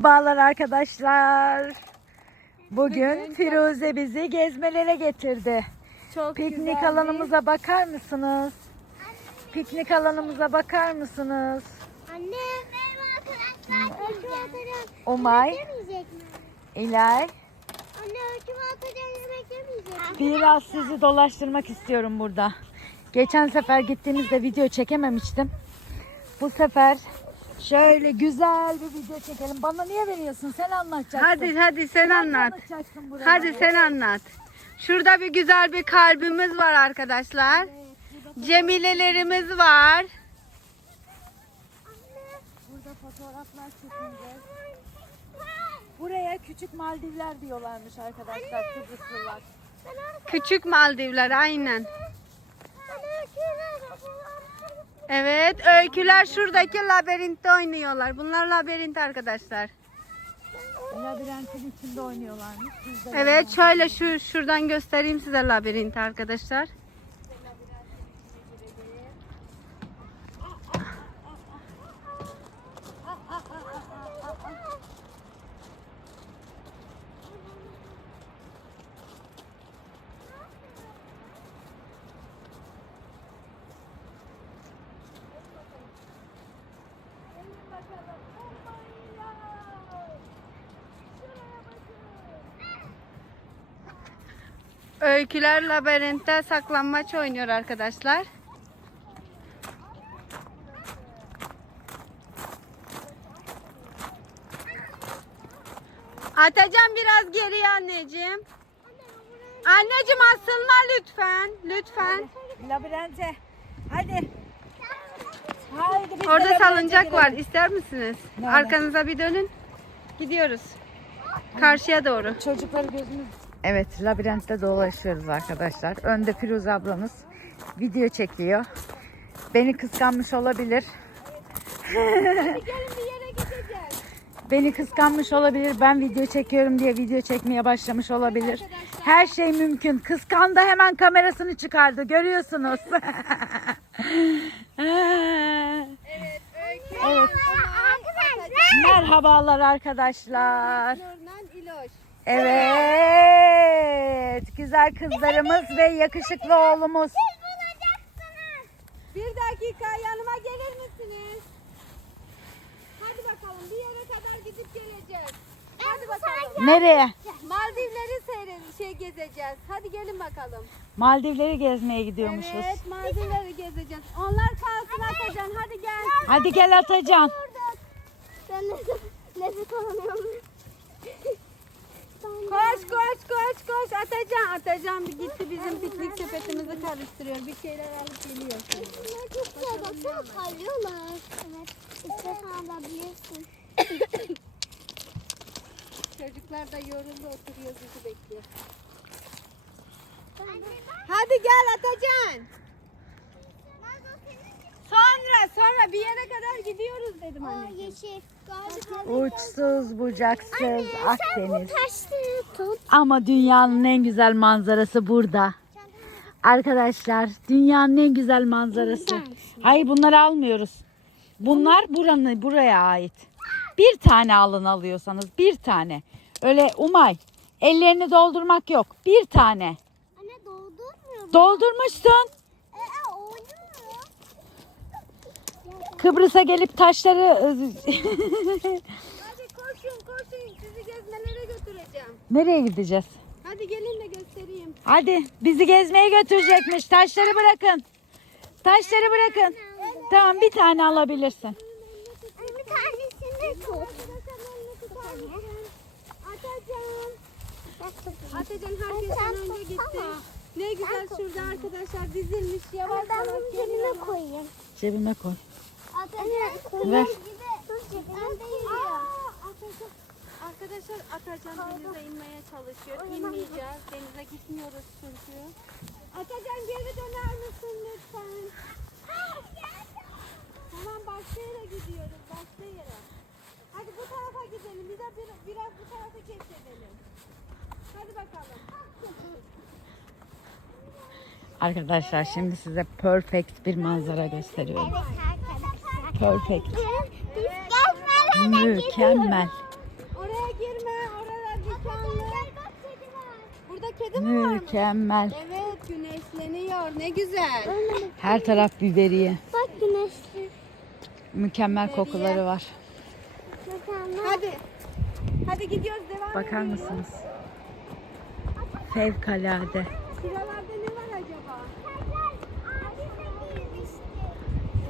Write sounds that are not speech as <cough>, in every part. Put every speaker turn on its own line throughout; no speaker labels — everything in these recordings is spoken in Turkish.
Merhabalar arkadaşlar. Bugün Firuze bizi gezmelere getirdi.
Çok
Piknik
güzeldi.
alanımıza bakar mısınız? Piknik alanımıza bakar mısınız?
Anne merhaba arkadaşlar.
Umay,
Yemeyecek mi?
İlay,
Anne
biraz sizi dolaştırmak istiyorum burada. Geçen sefer gittiğimizde video çekememiştim. Bu sefer şöyle güzel bir video çekelim. Bana niye veriyorsun? Sen anlatacaksın.
Hadi hadi sen
Sen
anlat. Hadi sen anlat. Şurada bir güzel bir kalbimiz var arkadaşlar. Cemilelerimiz var.
Burada fotoğraflar çekileceğiz. Buraya küçük Maldivler diyorlarmış arkadaşlar Kıbrıslılar.
Küçük Maldivler aynen. Evet öyküler şuradaki labirentte oynuyorlar. Bunlar labirent arkadaşlar.
Labirentin içinde oynuyorlarmış.
Evet şöyle şu şuradan göstereyim size labirent arkadaşlar. Öyküler labirentte saklanmaç oynuyor arkadaşlar. Atacan biraz geriye anneciğim. Anneciğim asılma lütfen. Lütfen.
Labirente. Hadi. Haydi biz
Orada salıncak var. İster misiniz?
Nerede?
Arkanıza bir dönün. Gidiyoruz. Karşıya doğru.
Çocukları gözümüz... Evet labirentte dolaşıyoruz arkadaşlar. Önde Firuze ablamız video çekiyor. Beni kıskanmış olabilir.
Gelin bir yere gideceğiz.
Beni kıskanmış olabilir. Ben video çekiyorum diye video çekmeye başlamış olabilir. Her şey mümkün. Kıskandı hemen kamerasını çıkardı. Görüyorsunuz. <laughs> evet. Merhabalar arkadaşlar. Evet. Güzel kızlarımız ve yakışıklı oğlumuz.
Bir dakika yanıma gelir misiniz? Hadi bakalım bir yere kadar gidip geleceğiz. Hadi bakalım.
Nereye?
Maldivleri seyredin, şey gezeceğiz. Hadi gelin bakalım.
Maldivleri gezmeye gidiyormuşuz.
Evet, Maldivleri gezeceğiz. Onlar kalsın Atacan. Hadi gel.
Hadi gel Atacan.
Ben nefes, nefes alamıyorum.
Koş koş koş koş Atacan. Atacan bir gitti bizim piknik sepetimizi karıştırıyor. Bir şeyler alıp geliyor.
Bunlar çok güzel baksana parlıyorlar. Evet. İstersen alabilirsin.
Çocuklar da yoruldu oturuyor bizi bekliyor. Hadi gel Atacan. Sonra sonra bir yere kadar gidiyoruz dedim
Aa
anneciğim.
yeşil. Galiba.
Uçsuz bucaksız
Sen bu
Akdeniz.
taşları tut.
Ama dünyanın en güzel manzarası burada. Arkadaşlar dünyanın en güzel manzarası. Hayır bunları almıyoruz. Bunlar buranın buraya ait. Bir tane alın alıyorsanız bir tane. Öyle umay. Ellerini doldurmak yok. Bir tane.
Anne doldurmuyor mu?
Doldurmuşsun.
Ee oynuyor.
Kıbrıs'a gelip taşları
Hadi koşun koşun sizi gezmelere götüreceğim.
Nereye gideceğiz?
Hadi gelin de göstereyim.
Hadi bizi gezmeye götürecekmiş. Taşları bırakın. Taşları bırakın. Tamam bir tane alabilirsin.
Bir tanesini tut.
Atacan. Atacan herkesten önce gitti. Ne güzel şurada arkadaşlar dizilmiş yavaş
Ben
yavaş
bunu
geliyor.
cebime koyayım.
Cebime koy.
Atacan.
Ver.
Önde yürüyor.
Arkadaşlar Atacan denize inmeye çalışıyor. İnmeyeceğiz. Denize gitmiyoruz çünkü. Atacan geri döner misin lütfen? Tamam başka yere gidiyoruz. Başka yere. Hadi bu tarafa gidelim. Bir de bir, biraz bu tarafı keşfedelim. Hadi bakalım.
Arkadaşlar şimdi size perfect bir manzara gösteriyorum.
Evet arkadaşlar.
Perfect.
Biz gezmelere gidiyoruz.
Mükemmel.
mükemmel.
bak kedi var.
Burada kedi mi var?
Mükemmel.
Evet güneşleniyor. Ne güzel.
Her taraf biberiye.
Bak güneşli.
Mükemmel kokuları var.
Mükemmel.
Hadi. Hadi gidiyoruz devam
Bakar
ediyoruz.
mısınız? Fevkalade.
Şuralarda ne var acaba?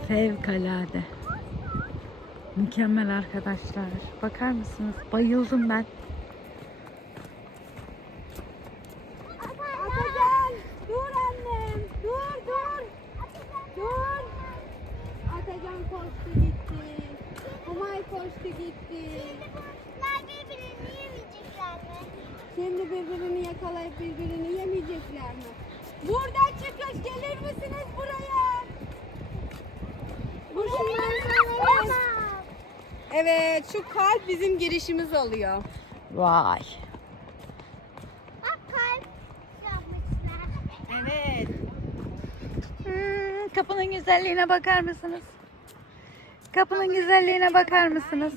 Fevkalade. Mükemmel arkadaşlar. Bakar mısınız? Bayıldım ben.
Atacan dur annem. Dur dur. Dur. Atacan koştu gitti. Umay koştu gitti.
Bunlar birbirini yemeyecekler mi?
Şimdi birbirini yakalayıp birbirini yemeyecekler mi? Buradan çıkış gelir misiniz buraya? Evet şu kalp bizim girişimiz oluyor.
Vay.
Bak kalp yapmışlar.
Evet.
Hmm, kapının güzelliğine bakar mısınız? Kapının güzelliğine bakar mısınız?